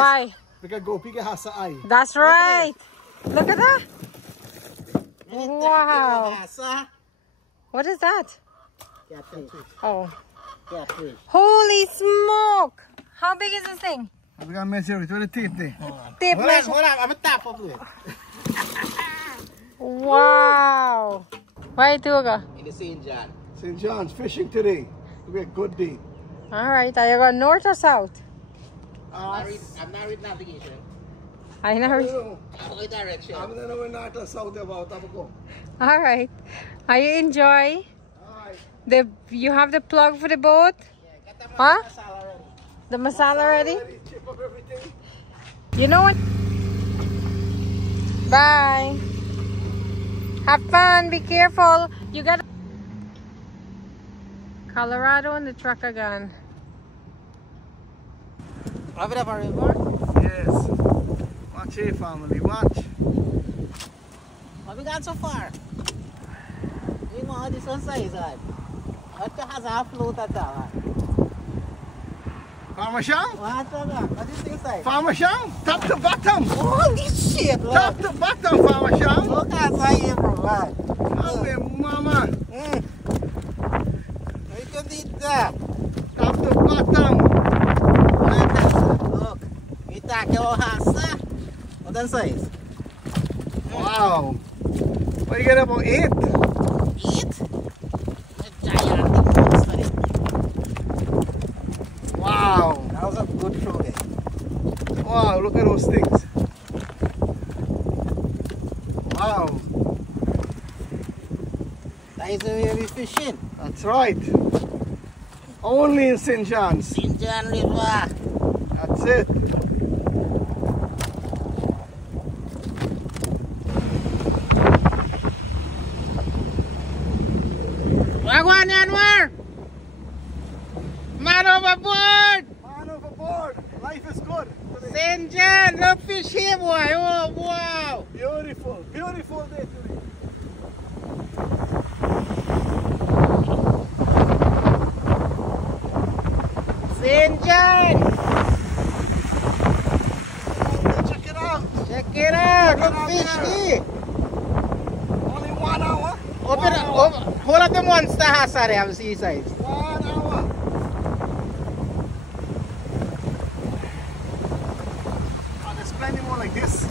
Why? We can go pick a HASSA eye. That's right. Look at that. Wow. What is that? Oh. Holy smoke. How big is this thing? We can measure it with a tape there. Tape measure. Hold on, I'm a tap up it. Wow. Where do you go? In the St. John. St. John's fishing today. It'll be a good day. Alright, are you going north or south? I'm not reading navigation. I know. I don't know. I'm going direction. I'm not knowing north or south about Abaco. Alright. Are you enjoy? Alright. You have the plug for the boat? Yeah, get the Huh? masala ready. The masala ready? Chip up everything. You know what? Bye. Have fun. Be careful. You got Colorado and the truck again. Have it up a river? Yes. Watch here, family. Watch. Have we gone so far? You know how this one size on. What the has a float at that? Farmer Sham? What is this size? Farmer Sham? Top to bottom. Holy shit, Top to bottom, Farmer Sham. look outside here, bro, man. Oh, mama. You can eat that. Top to bottom. Look, we talk about HASSA. What that size? Wow. What do you get about 8? 8? A gigantic monster. Wow. That was a good throw there. Wow, look at those things. Wow. That is the way we fishing. That's right. Only in St. John's. St. John River. That's it. Wagwan Yanwar! Man overboard! Man overboard. Life is good. St. John, look fish here, boy. Oh, wow. Beautiful. Beautiful day today. St. John! Check it out. Check it out. Look fish here. Only 1 hour. Open up. Hold up the monster HASSA there, I'm see size. 1 hour. Oh, there's plenty more like this.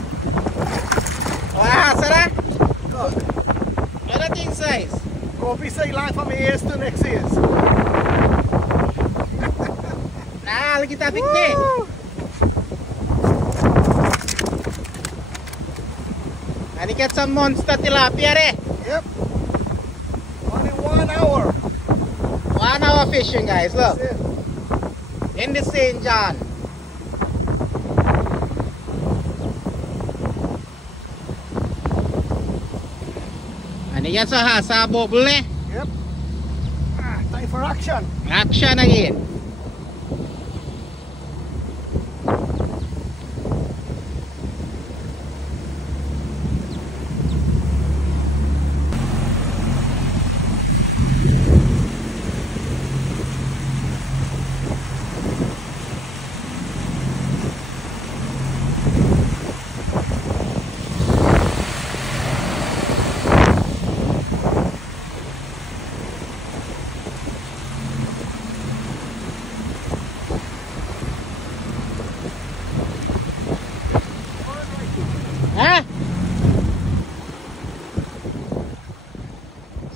What HASSA there? Look. What that thing size? Go be say line from years to next years. Nah, look at that big thing. And you get some monster tilapia there. Yep. Only 1 hour. 1 hour fishing, guys. Look. That's it. In the St. John. And you get some HASSA bubble there. Yep. Time for action. Action again. Huh?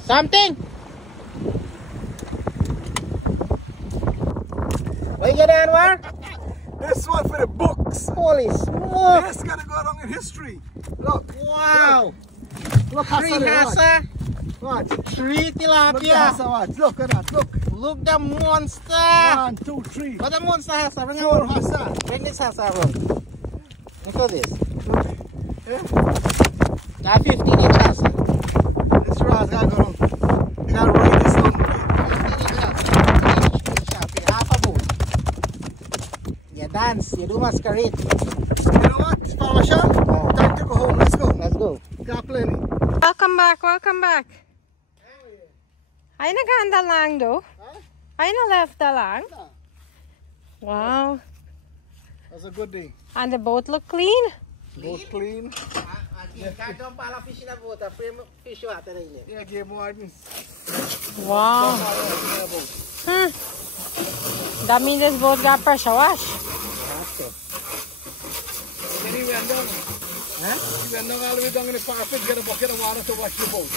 Something? What you get Anwar? This one for the books. Holy smoke! This gonna go down in history. Look. Wow! Look, Three HASSA, Watch. 3 Look, tilapia. HASSA, watch. Look at that. Look. Look the monster! 1, 2, 3. What the monster HASSA? Bring it 4 on. HASSA. Bring this HASSA around. Look at this. Yeah. That 15-inch HASSA. This ras gotta go down. You gotta write this down. 15-inch HASSA. Half a boat. You dance, you do masquerade. You know what? Farmer Sham? Time to go home. Let's go. Let's go. Got plenty. Welcome back, welcome back. Ay naganda lang do. Ay na left da lang. Wow. was a good day. And the boat look clean? Boat clean. You can't jump all the fish in the boat. I frame fish water in there. Yeah, game warden. Wow. That means this boat got pressure wash. Then he went down. Huh? He went down all the way down in the carpet, get a bucket of water to wash the boat.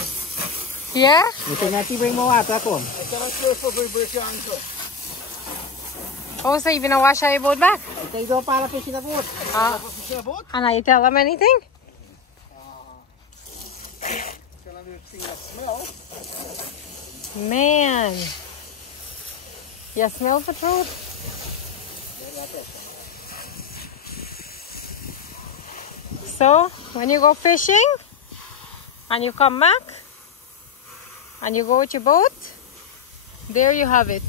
Yeah? You think that you bring more water come? I cannot close for break your ankle. Oh, so you're gonna wash your boat back? You take all the fish in the boat. Fish in the boat? And I tell them anything? Can I see the smell? Man. You smell the truth? So, when you go fishing, and you come back, and you go with your boat, there you have it.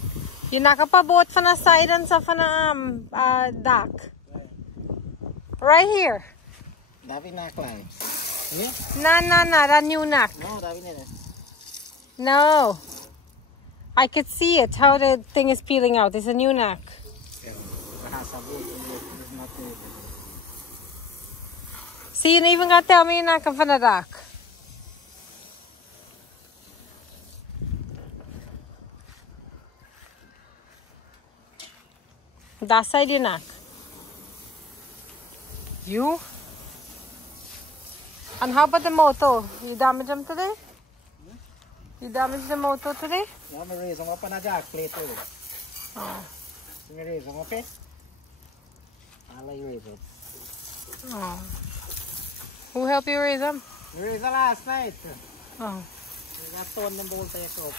You knock up a boat from the side and stuff on a dock. Right here. That we knock line. Yeah? No, that new knock. No, that we need it. No. I could see it, how the thing is peeling out. It's a new knock. The HASSA boat is not good. See, you even got to tell me you're knocking from the dock. That side you knock. You? And how about the motor? You damaged them today? You damaged the motor today? No, I raise them up on a jack plate too. Oh. So I raise them up here. I'll let you raise them. Oh. Who helped you raise them? We raised them last night. Oh. We got thrown them both there so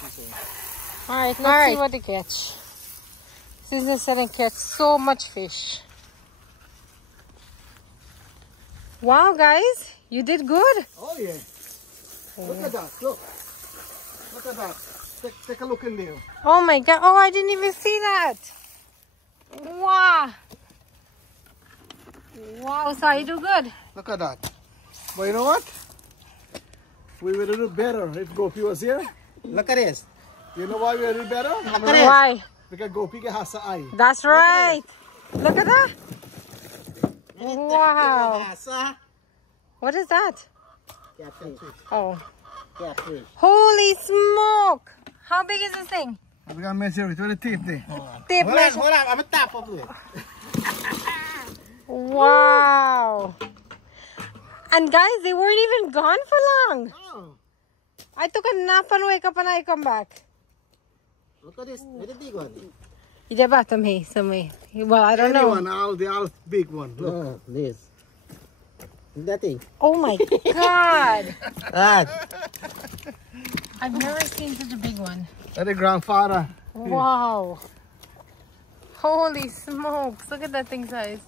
Alright, let's see what they catch. Since they said they catch so much fish. Wow, guys, you did good. Oh, yeah. Look at that. Look. Look at that. Take a look in there. Oh my God. Oh, I didn't even see that. Wow. Wow, so you do good. Look at that. But you know what? We would do better if Gopi was here. Look at this. You know why we would do better? Why? Because Gopi can HASSA eye. That's right. Look at that. Wow. What is that? Catfish. Oh. Catfish. Holy smoke. How big is this thing? We gotta measure it with the tape there. Tape Hold measure. on. I'm a tap up with it. Wow. And guys, they weren't even gone for long. Oh. I took a nap and wake up and I come back. Look at this. Look at the big one. You did bottom here, somewhere. Well, I don't know. All the big one. Look. Oh, this. That thing. Oh my God. That. I've never seen such a big one. That's the grandfather. Wow. Holy smokes. Look at that thing size.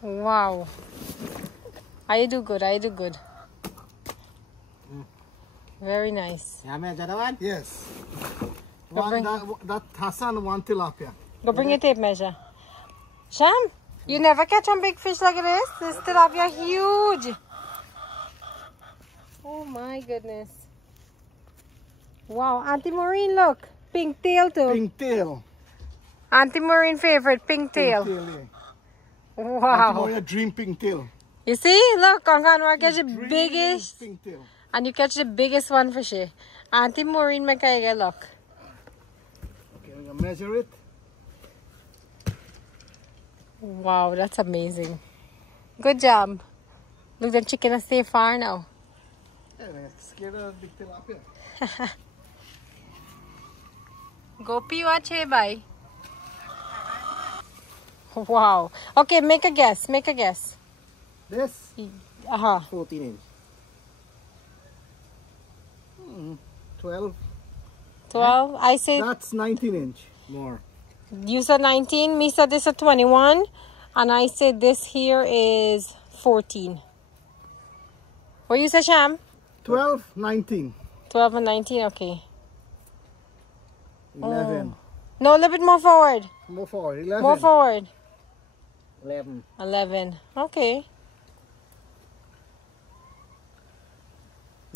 Wow. I do good. I do good. Very nice. You measure that one? Yes. Go bring- That HASSA and one tilapia. Go bring your tape measure. Sham, you never catch a big fish like this. This tilapia huge. Oh my goodness. Wow, Auntie Maureen, look. Pink tail too. Pink tail. Auntie Maureen favorite, pink tail. Pink tail, yeah. Wow. Your dream pink tail. You see? Look, I'm going to catch the biggest. Pink tail. And you catch the biggest one for sure. Auntie Maureen makaiga, look. Okay, we're gonna measure it. Wow, that's amazing. Good job. Look, the chicken is stay far now. Yeah, we're scared of big tilapia. Gopi, watch here, bye. Wow. Okay, make a guess. Make a guess. This? 14 inch. 12. 12. I say That's 19 inch. More. you said 19. Me said this is 21. And I said this here is 14. What you say, Sham? 12, 19. 12 and 19. Okay. 11. No, a little bit more forward. More forward. 11. More forward. 11. 11. Okay.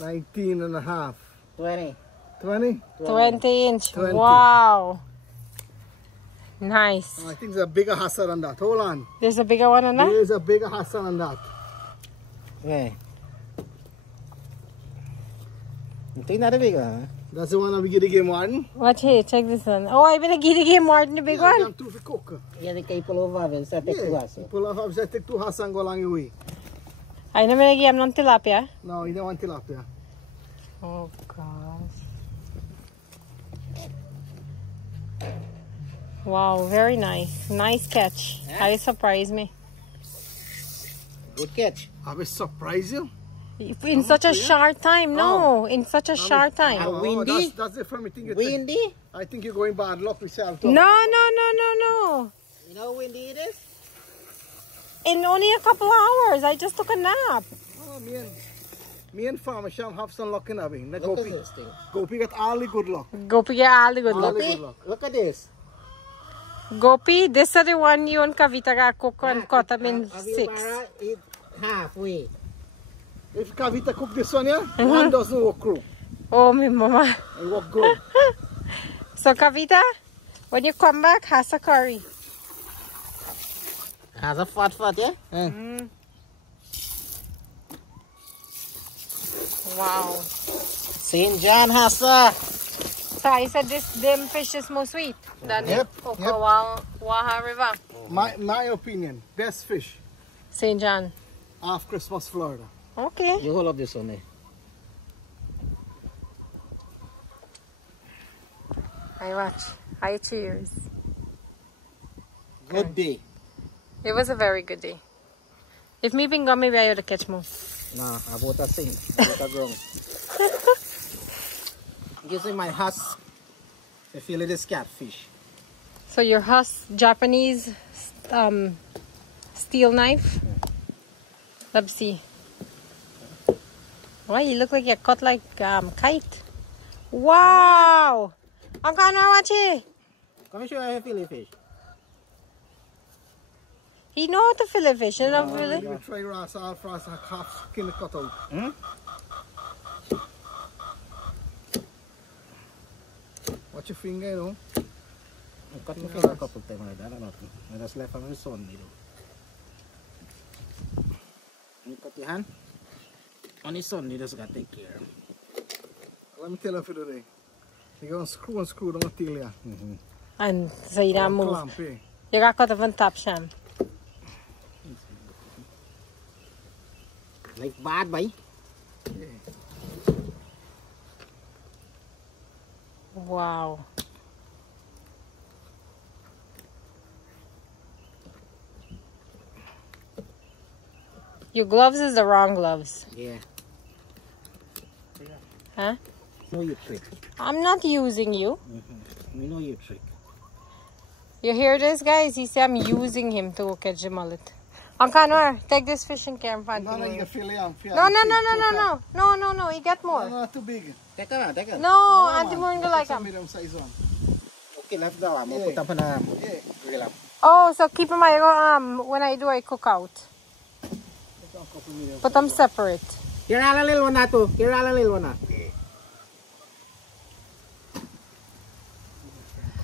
19 and a half. 20. 20? 20 inch. 20. Wow. Nice. I think there's a bigger HASSA than that. Hold on. There's a bigger one than that? There's a bigger HASSA than that. Where? You think that's the bigger, huh? That's the one that we get the game one. Watch here, check this one. Oh, I better give the game more than the big one. I'm two for cook. Yeah, they can pull over and say take 2 HASSA. Pull off, I take 2 HASSA and go along your way. I never give him non tilapia. No, you don't want tilapia. Oh gosh. Wow, very nice. Nice catch. Yeah. How you surprised me. Good catch. I will surprise you. In such a short time, no. In such a short time. Windy? That's the funny thing. Windy? I think you're going bad luck yourself. No, no, no, no, no. You know how windy it is? In only a couple hours. I just took a nap. Oh, me and Farmer Sham have some luck in our way. Look at this thing. Gopi got all the good luck. Gopi get all the good luck. All the good luck. Look at this. Gopi, this is the one you and Kavita got cook and cut them in 6. Eat halfway. If Kavita cook this one, yeah, one doesn't work through. Oh, my mama. It work good. So, Kavita, when you come back, HASSA curry. Has a fat, yeah? Wow. St. John HASSA. So, I said them fish is more sweet than the Waha River. My opinion, best fish St. John. off Christmas, Florida. Okay. You hold up this one there. I watch. I cheers. Good day. It was a very good day. If me been gone, maybe I would have catch more. Nah, I bought a thing. I bought a ground. Using my HASSA to feel this catfish. So your HASSA Japanese steel knife. Let's see. Why you look like you're cut like kite. Wow! I'm gonna watch it. Come and show you how you feel the fish. He know how to fillet fish, you know, really. You try ras all frost and half skin cut out. Watch your finger, you know. I cut my finger a couple of times like that. I don't know. I just left on my son. You cut your hand. On his son, you just got to take care. Let me tell you for today. You go and screw down the tail here. And so you don't move. Clamp, eh? You got cut off on top, Sham. Like bad, boy. Yeah. Wow. Your gloves is the wrong gloves. Yeah. Huh? Know your trick. I'm not using you. We know your trick. You hear this, guys? He said I'm using him to catch the mullet. Uncle Anwar, take this fishing camp and No, you can feel it. No, he got more. No, too big. Take her, take her. No, Auntie Moon go like him. Medium size one. Okay, let's go. I'm going to put up on a grill up. Oh, so keep them when I do I cook out. Put them separate. Here are a little one, too. Here are a little one.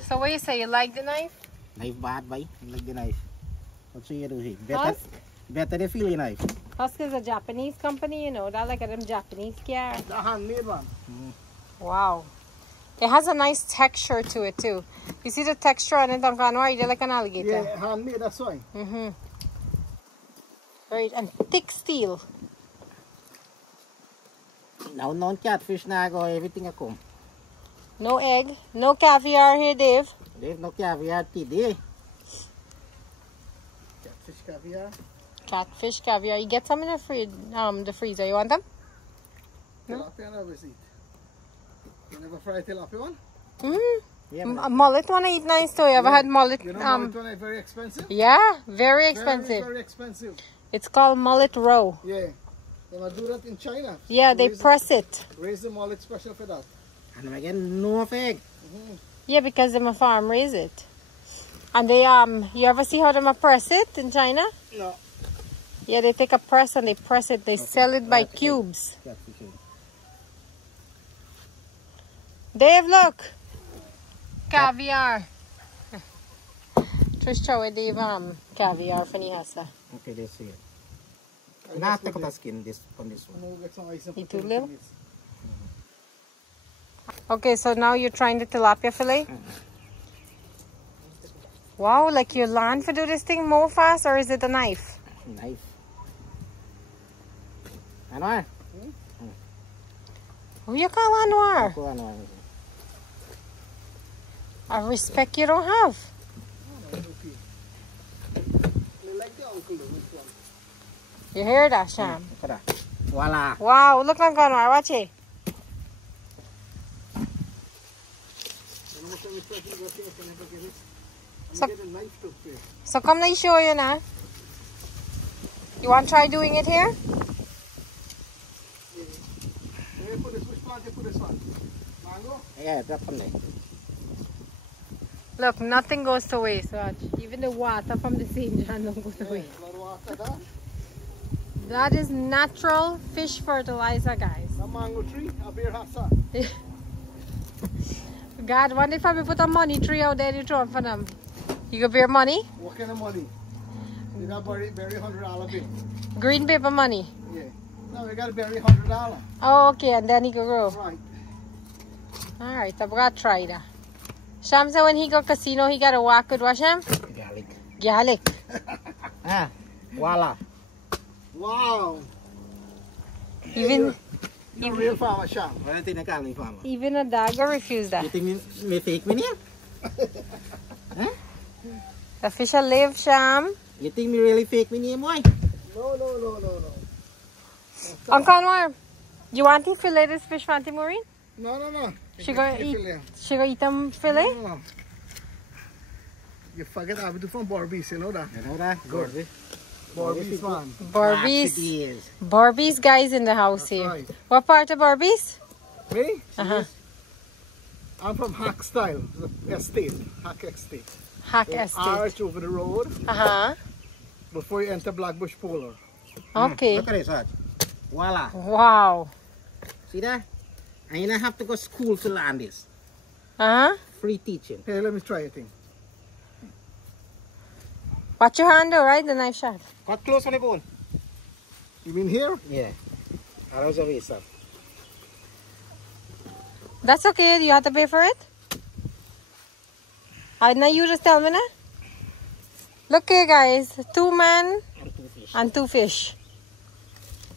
So what you say? You like the knife? Knife bad, boy. I like the knife. What should you do here? Husk? Better the feeling knife. HASSA is a Japanese company, you know. That like them Japanese gear. The handmade one. Wow. It has a nice texture to it too. You see the texture on it, Uncle Anwar? You did like an alligator. Yeah, handmade, that's why. Very and thick steel. Now, non-catfish na go. Everything I come. No egg, no caviar here, Dave. There's no caviar today. Catfish caviar. Catfish caviar. You get some in the freezer. You want them? Tilapia I always eat. You never fry tilapia one? Yeah, Mullet one I eat nice too. You ever had mullet? You know mullet one is very expensive? Yeah, very expensive. Very expensive. It's called mullet roe. Yeah. They might do that in China. Yeah, they press it. Raise the mullet special for that. and again, no egg. Yeah, because them a farm raise it. And they you ever see how them a press it in China? No. Yeah, they take a press and they press it. They sell it by cubes. Dave, look. Caviar. Trish chow the caviar for the HASSA. Okay, let's see it. Not take the skin this on this one. You too little? Okay, so now you're trying the tilapia fillet? Wow, like you learn to do this thing more fast, or is it a knife? Knife. Anwar? Oh, you call Anwar? A respect you don't have. You hear that, Sham? Voila. Wow, look like Anwar, watch it. So come let me show you now. You want to try doing it here? Yeah, definitely. Look, nothing goes to waste. Watch. Even the water from the same jar don't go to waste. That is natural fish fertilizer, guys. A mango tree, a beer HASSA. God, one day if we put a money tree out there, you throw it for them. You go bear money? What kind of money? You got bury $100 bill. Green paper money. Yeah. No, we got to bury $100. Oh, okay, and then he can grow. Right. Alright, I've got to try that. Sham said when he go casino, he got to walk with what, Sham? Garlic. Garlic. Ah, voila. Wow. Even You're a real farmer, Sham. I think I can't leave farmer. even a dog will refuse that. You think me fake me here? Huh? The fish will live, Sham. You think me really fake me here, boy? No. Uncle Anwar, you want to fillet this fish, Auntie Maureen? No. She gonna eat them fillet? No. You forget I do from Barbies, you know that? You know that? Good. Barbies, man. Barbies guys in the house here. Right. What part of Barbies? Me? Uh-huh. I'm from Hack Style, Estate. Hack Estate. Hack There's Estate. Arch over the road Uh-huh. before you enter Blackbush Polar. Okay. Look at this, watch. Voila. Wow. See that? And you don't have to go to school to learn this. Uh-huh. Free teaching. Hey, let me try a thing. Watch your hand though, right? The knife shot. Cut close on the bone. You mean here? Yeah. That was a waste of. That's okay. You have to pay for it? Now you just tell me now. Look here, guys. 2 men And 2 fish. and 2 fish.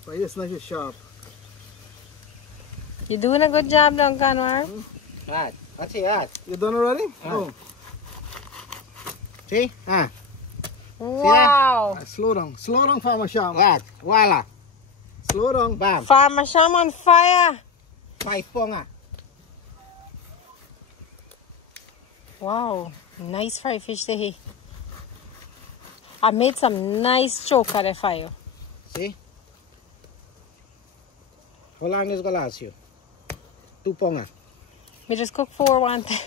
But this knife is sharp. You're doing a good job, Uncle Anwar. Right. Watch it, watch. You done already? Oh. See? Ah. Wow. Slow down, Farmer Sham. Watch. Voila. Slow down. Bam. Farmer Sham on fire. 5 ponga. Wow. Nice fried fish there. I made some nice choke at the fire. See? How long is it going to last you? 2 ponga. We just cook 4 one time.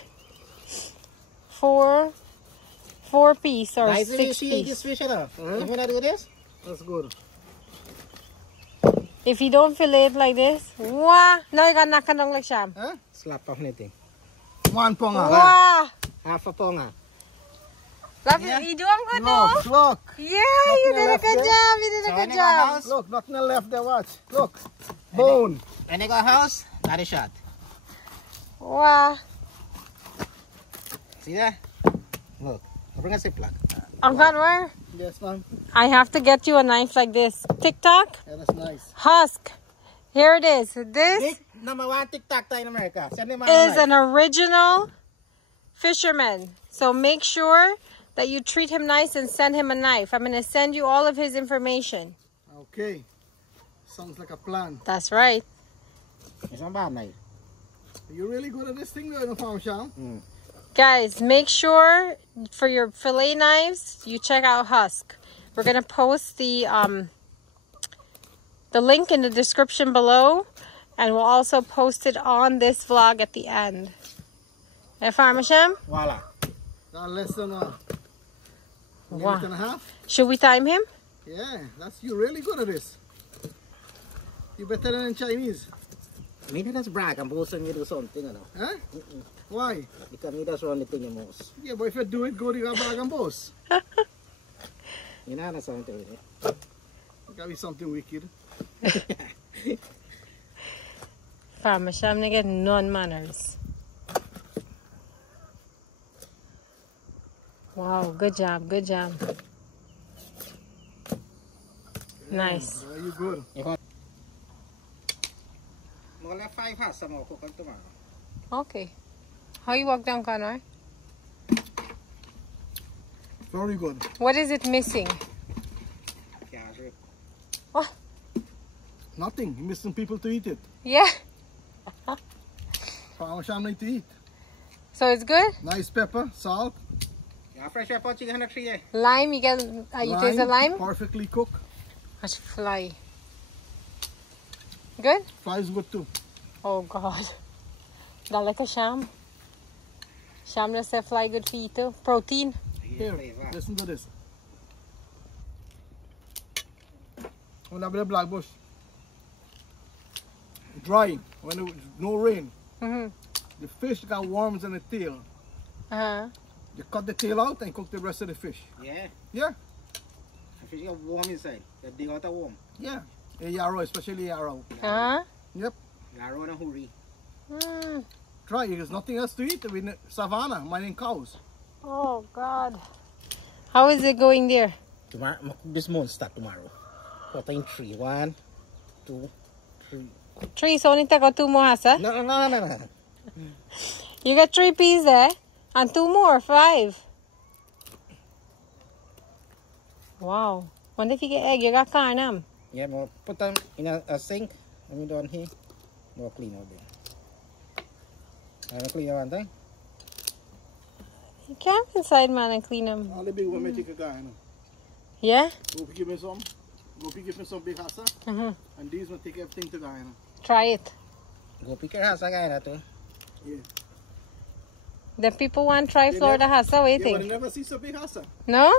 4 piece or Guys, 6 see piece. this fish, you know? You want to do this? That's good. If you don't fillet it like this, wow. Now you got knock it down like Sham. Huh? Slap off anything. 1 ponga. Wow. Half a ponga. Love Yeah. you doing good Look, though? look. Yeah, you did a left good there. job. You did a So good when you go job. house, Look, nothing left there, watch. Look. Bone. when you go house, that is shot. Wow. See that? Look. Bring a ziplock. Uncle Anwar, Yes, ma'am. I have to get you a knife like this. TikTok, Yeah, that's nice. husk. Here it is. This Big number 1 TikTok in America. Send him is an original fisherman. So make sure that you treat him nice and send him a knife. I'm going to send you all of his information. Okay. Sounds like a plan. That's right. It's a bad knife. You're really good at this thing, though, Farmer Sham. Guys, make sure for your fillet knives, you check out Husk. We're going to post the link in the description below. And we'll also post it on this vlog at the end. Farmer Sham? Voila. Got less than a Wow. minute and a half. Should we time him? Yeah, you're really good at this. You're better than in Chinese. Maybe that's brag. I'm boasting you do something, you know. Huh? Why? Because me just run the thing the most. Yeah, but if you do it, go to your bag and boss. You know something with it. It can be something wicked. Farmer Sham get none manners. Wow, good job, good job. Nice. Are you good? More like 5 HASSA more cook on tomorrow. Okay. How you walk down, Connor? Very good. What is it missing? Cash rip. Oh, Nothing. You're missing people to eat it. yeah. Farmer Sham like to eat. So it's good? Nice pepper, salt, Yeah, fresh apple chicken on a tree. Lime, you get, you taste the lime? perfectly cooked. Watch fly. Good? Fries good too. Oh God. That like a Sham. Sham does say fly good for you too. Protein. Here, listen to this. When I have the black bush, drying, when there was no rain, the fish got worms in the tail. You cut the tail out and cook the rest of the fish. Yeah. Yeah, The fish get warm inside. They dig out a worm. yeah. A yarrow, especially yarrow. Yep. Yarrow and a hurry. Try it. There's nothing else to eat. We're in the savannah, minding cows. Oh God. How is it going there? Tomorrow, this month start tomorrow. Put in 3. 1, 2, 3. 3, so only take out 2 more, HASSA? No. You got 3 peas there, and 2 more, 5. Wow. Wonder if you get egg, you got carnam. Yeah, more put them in a sink. Let me down here. More clean out there. I clean one thing. You can't inside, man, and clean them. All the big one may take a guy, you know. Yeah? Go pick me some. Go pick me some big HASSA. And these will take everything to guy, you know. Try it. Go pick your HASSA guy too. Yeah. The people want to try Florida HASSA, what do you Yeah, think? but I never see so big HASSA. No?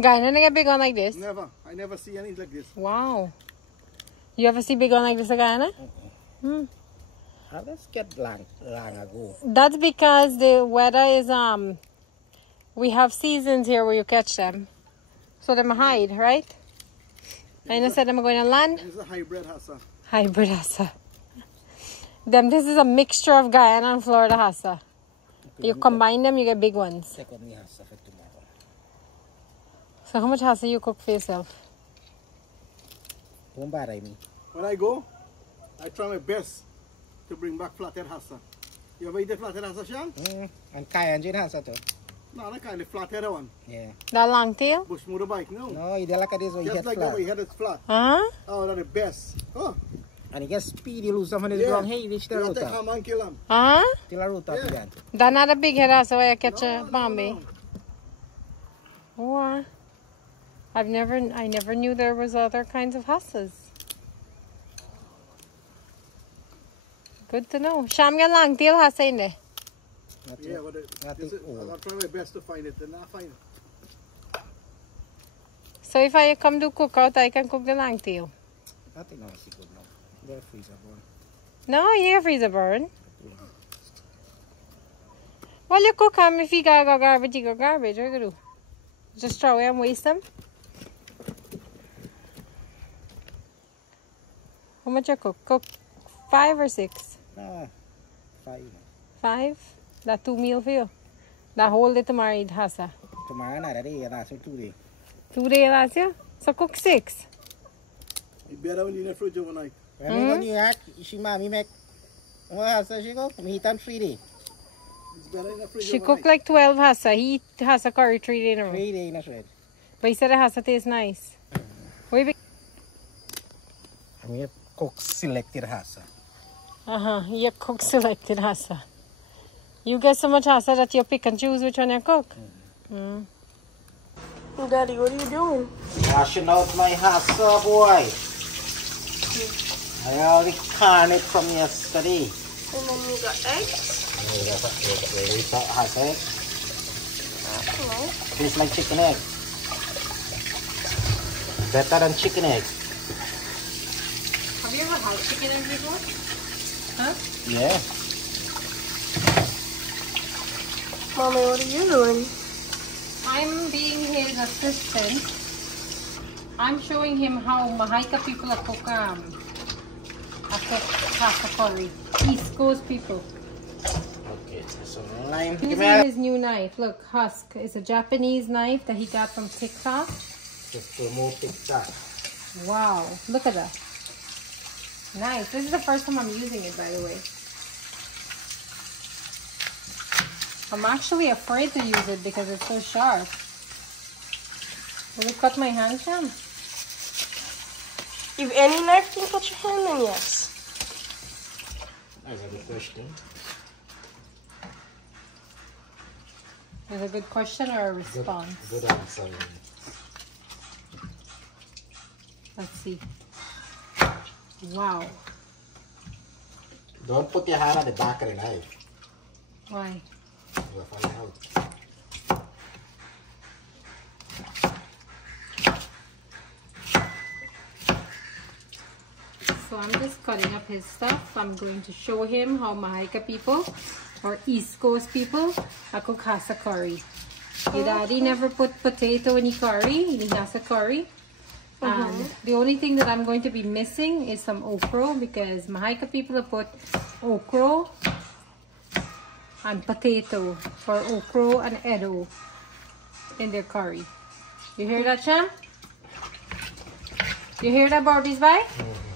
Guy, no get big one like this? Never. I never see any like this. Wow. You ever see big one like this again? Let's get long ago. That's because the weather is, we have seasons here where you catch them. So them hide, right? I know said them going to land. This is a hybrid HASSA. Hybrid HASSA. This is a mixture of Guyana and Florida HASSA. You combine them, you get big ones. Take on the HASSA for tomorrow. So how much HASSA you cook for yourself? Don't bother me. When I go, I try my best to bring back flathead HASSA. You ever eat the flathead HASSA, Sean? And Kai and Jane HASSA too. No, that kind of flathead one. Yeah. That long tail? Bush motorbike, no. No, you don't like this one. You Just get like flat. that way, you had it flat. Huh? Oh, that's the best. Oh, And you get speedy, lose some of this ground. Hey, reach the you root take up. ham and kill them. Huh? Till the root up Yeah. again. That not a big head HASSA where you catch a Bombay. No. Oh, I never knew there was other kinds of HASSAs. Good to know. Sham get long tail HASSA in there. Not Yeah, too- but not this too is, old. I'll try my best to find it, and I find it. So if I come to cook out, I can cook the long tail. I think that's good now. They're freezer born. No, you can freeze a burn. Well, you cook them. If you gotta go garbage, you go garbage. What you gonna do? Just throw them, waste them. How much you cook? Cook 5 or 6? 5. 5? That 2 meal for you. That whole day tomorrow eat HASSA. Tomorrow night, that's 2 days. 2 days last year? So cook 6. It's better when you're in the fridge overnight. When I go to New York, she mommy make. What HASSA she go? Me eat on 3 days. It's better in the fridge She overnight. cooked like 12 HASSA. He eat HASSA curry 3 days in a row. 3 days in a shred. But he said the HASSA tastes nice. What you I mean, cook selected HASSA. You cook selected HASSA. You get so much HASSA that you pick and choose which one you cook. Daddy, what are you doing? Washing out my HASSA, boy. I already canned it from yesterday. And then you got eggs. HASSA egg. Tastes like chicken egg. Better than chicken egg. Have you ever had chicken egg before? Huh? Yeah. Mommy, what are you doing? I'm being his assistant. I'm showing him how Mahaica people cook HASSA curry. East Coast people. Okay, so lime. Using his new knife. Look, Husk. It's a Japanese knife that he got from TikTok. Just promote TikTok. Wow, look at that. Nice. This is the first time I'm using it, by the way. I'm actually afraid to use it because it's so sharp. Will it cut my hand, Sham? If any knife can cut your hand, then yes. That's a good question. Is it a good question or a response? Good answer. Let's see. Wow. Don't put your hand at the back of the knife. Why? You'll find out. So I'm just cutting up his stuff. I'm going to show him how Mahaica people or East Coast people cook HASSA curry. Your daddy never put potato in his curry, in his HASSA curry. And the only thing that I'm going to be missing is some okra because Mahaica people put okra and potato for okra and edo in their curry. You hear that, Sham? You hear that, Barbies Bye?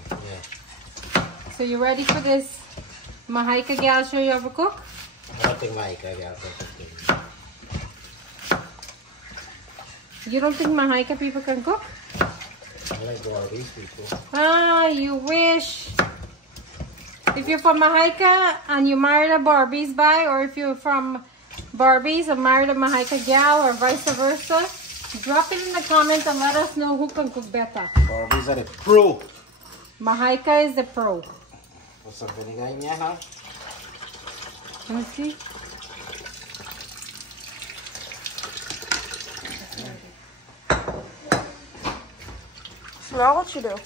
Yeah. So you ready for this Mahaica gal show you how to cook? I don't think Mahaica gal can cook. You don't think Mahaica people can cook? I like Barbies people. Ah, you wish. If you're from Mahaica and you married a Barbies Bye, or if you're from Barbies and married a Mahaica gal, or vice versa, drop it in the comments and let us know who can cook better. Barbies are the pro. Mahaica is the pro. Put some vinegar in here now. Let me see. Smell what you do.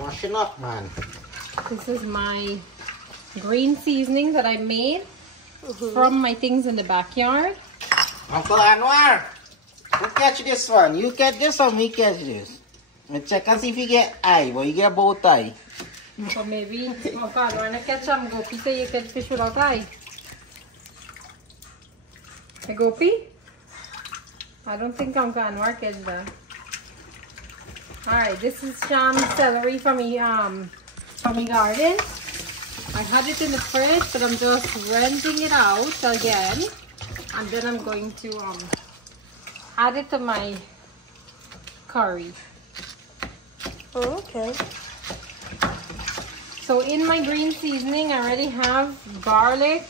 Wash it up, man. This is my green seasoning that I made from my things in the backyard. Uncle Anwar, who catch this one? You catch this or me catch this? Let's check and see if you get eye, but you get both eye. So maybe, oh God, when I catch them, Gopi say you catch fish without eye. Hey, Gopi? I don't think Uncle Anwar catch that. Alright, this is Sham's celery from the garden. I had it in the fridge, but I'm just rinsing it out again. And then I'm going to add it to my curry. Oh, okay. So in my green seasoning, I already have garlic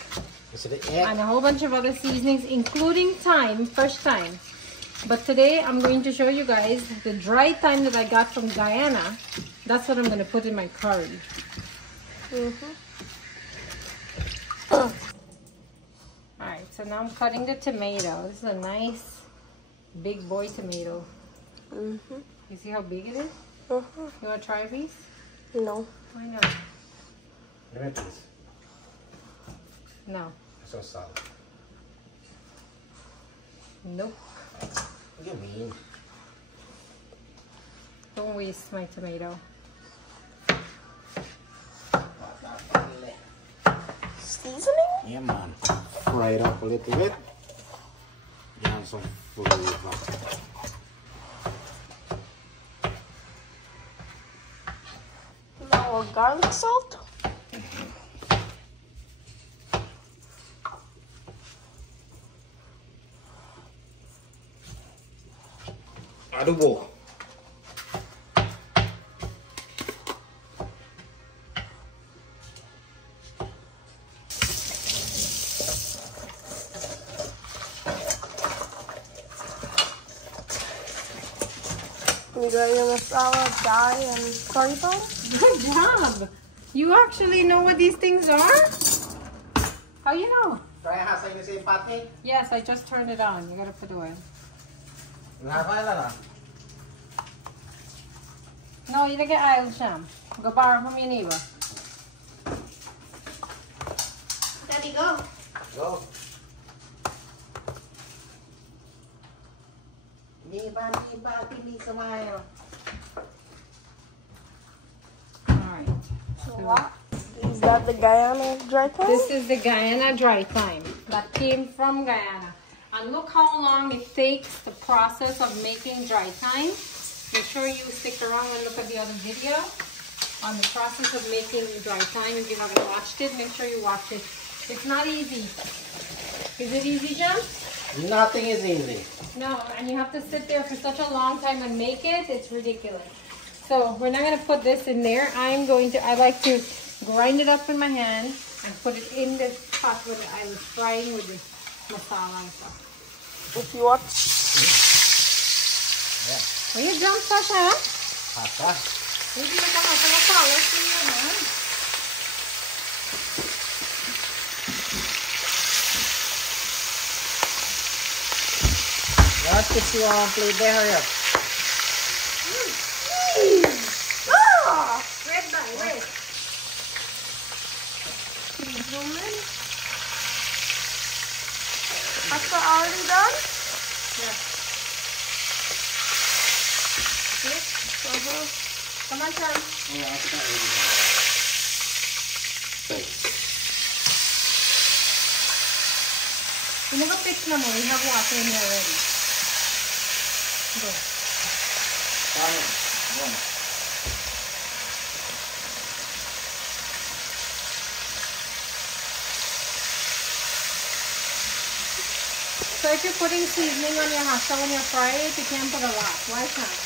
and a whole bunch of other seasonings, including thyme, fresh thyme. But today I'm going to show you guys the dry thyme that I got from Guyana. That's what I'm going to put in my curry. Alright, so now I'm cutting the tomato. This is a nice big boy tomato. You see how big it is? You want to try a piece? No. Why not? Give me a piece. No. It's so solid. Nope. What do you mean? Don't waste my tomato. Seasoning? Yeah, man. Fry it up a little bit. Add some flavor. Now a garlic salt? Adobo. You got your masala, dye, and curry powder? Good job! You actually know what these things are? How you know? Try HASSA in the same pot, eh? Yes, I just turned it on. You gotta put oil. You have oil, na? No, you don't get oil, Sham. Go borrow from your neighbor. Daddy, go. Go. Party meets a mile. Alright. So what? Is that the Guyana dry time? This is the Guyana dry time that came from Guyana. And look how long it takes the process of making dry time. Make sure you stick around and look at the other video on the process of making dry time. If you haven't watched it, make sure you watch it. It's not easy. Is it easy, John? Nothing is easy. No, and you have to sit there for such a long time and make it. It's ridiculous. So we're not going to put this in there. I like to grind it up in my hand and put it in the pot when I was frying with this masala and stuff. If you watch. Yeah. Will you jump, Sasha? HASSA. Hindi ka masala sa iyo, man. What is you want to play there? Hurry up. Ah! Red bye, wait. Zoom in. That's already done? Yeah. See? Come on, Tom. Yeah, that's not really You never pitch no more. You have water in there already. Go. So if you're putting seasoning on your hassa when you fry it, you can't put a lot. Why not?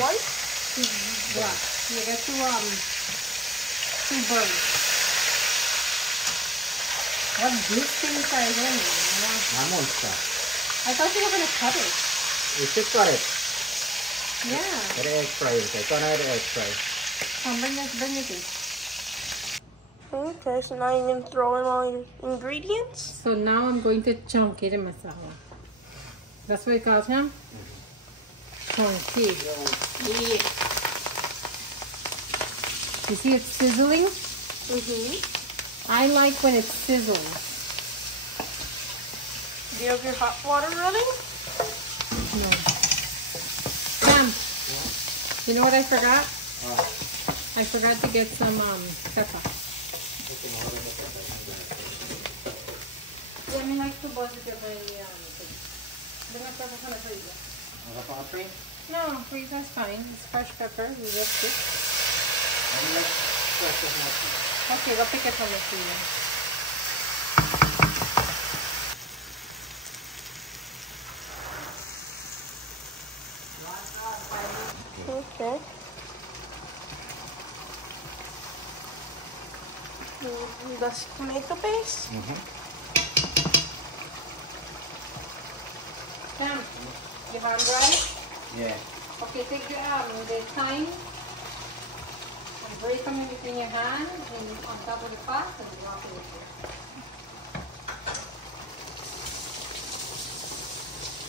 One? Yeah. You get two birds. What big things are in? monster. I thought you were going to cut it. You should cut it. Yeah. Let the egg fry. Okay, turn out the egg fry. Come bring it in. Okay, so now you're going to throw in all your ingredients? So now I'm going to chunk it in masala. That's what you call it, huh? Chunky. Yeah. You see it's sizzling? I like when it sizzles. Do you have your hot water running? No. Sam, you know what I forgot? I forgot to get some pepper. Yeah, I like to buzz it up in the No, freezer is fine. It's fresh pepper. You just it. Okay, go pick it from the freezer. Okay. That's tomato paste? Sam, you hand dry? Yeah. Okay, take the thyme and break them in between your hand and on top of the pot and drop it in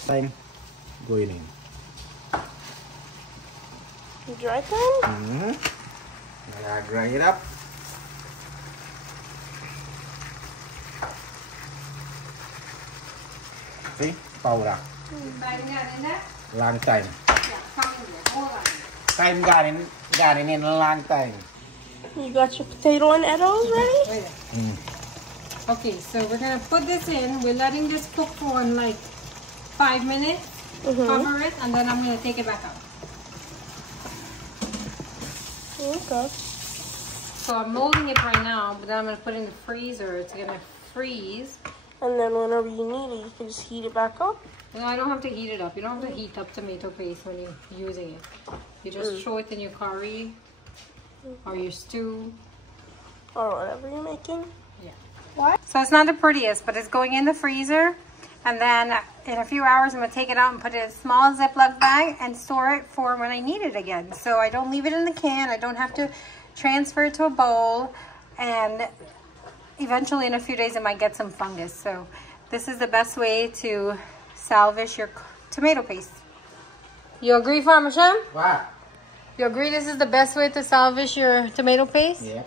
there. Time going in. Dry time? Yeah, grind it up. See? Powder. Long time. Time got in a long time. You got your potato and edibles ready? Okay, so we're gonna put this in. We're letting this cook for like 5 minutes. Cover it, and then I'm gonna take it back out. Okay. So I'm molding it right now, but then I'm gonna put it in the freezer. It's gonna freeze. And then whenever you need it, you can just heat it back up? No, I don't have to heat it up. You don't have to heat up tomato paste when you're using it. You just throw it in your curry or your stew. Or whatever you're making. Yeah. What? So it's not the prettiest, but it's going in the freezer. And then in a few hours, I'm going to take it out and put it in a small Ziploc bag and store it for when I need it again. So I don't leave it in the can. I don't have to transfer it to a bowl. And eventually in a few days, it might get some fungus. So this is the best way to salvage your tomato paste. You agree, Farmer Shem? What? You agree this is the best way to salvage your tomato paste? Yeah.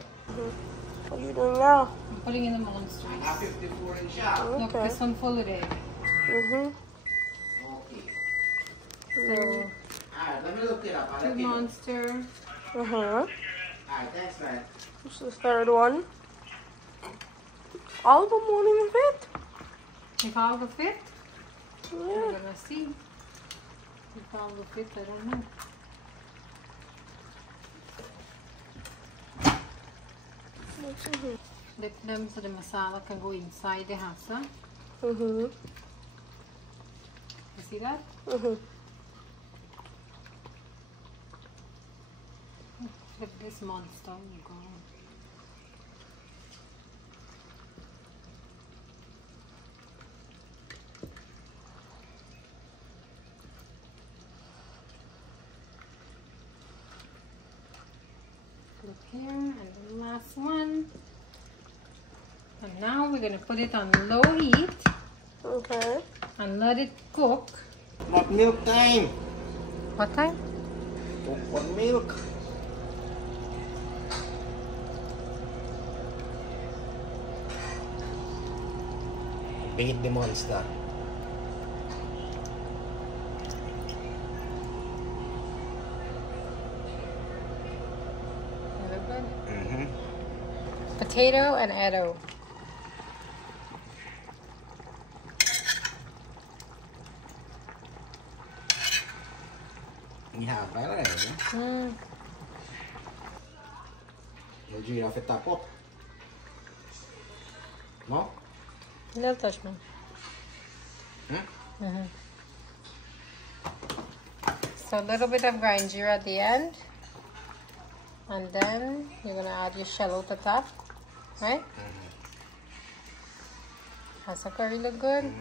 What are you doing now? putting in the monsters. A 54-inch shell. Look, this one full of egg. Okay. So, Alright, let me look it up. two monster. Alright, thanks, man. This is the third one. All of them won't even fit. If all the fit? Yeah. We're gonna see. If all the fit, I don't know. Dip them so the masala can go inside the HASSA. You see that? Flip this monster and go. Flip here and the last one. And now we're gonna put it on low heat. Okay. And let it cook. Not milk time. What time? Cook for milk. Beat the monster. Look good? Potato and Edo. Yeah, vai Vou girar afetar pouco. No? No touch me. So a little bit of grind jeera at the end. And then you're going to add your shell at the top. Right? Has the curry look good?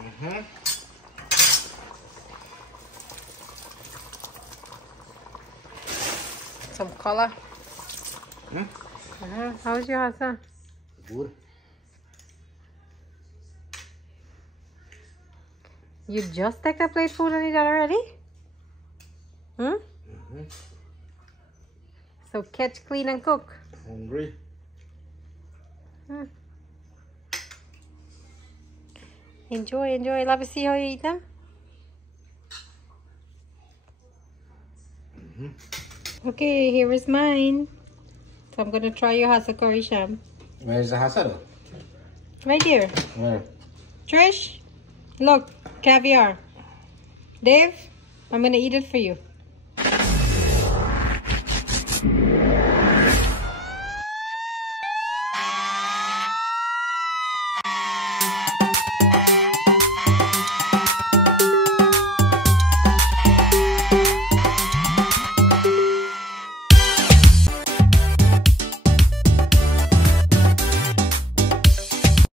Some color. How's your HASSA? Good. You just take the plate food and eat that already? So catch, clean, and cook. Hungry. Enjoy, enjoy. Love to see how you eat them. Okay, here is mine. So I'm gonna try your HASSA curry sham. Where's the HASSA though? Right here. Where? Trish, look, caviar. Dave, I'm gonna eat it for you.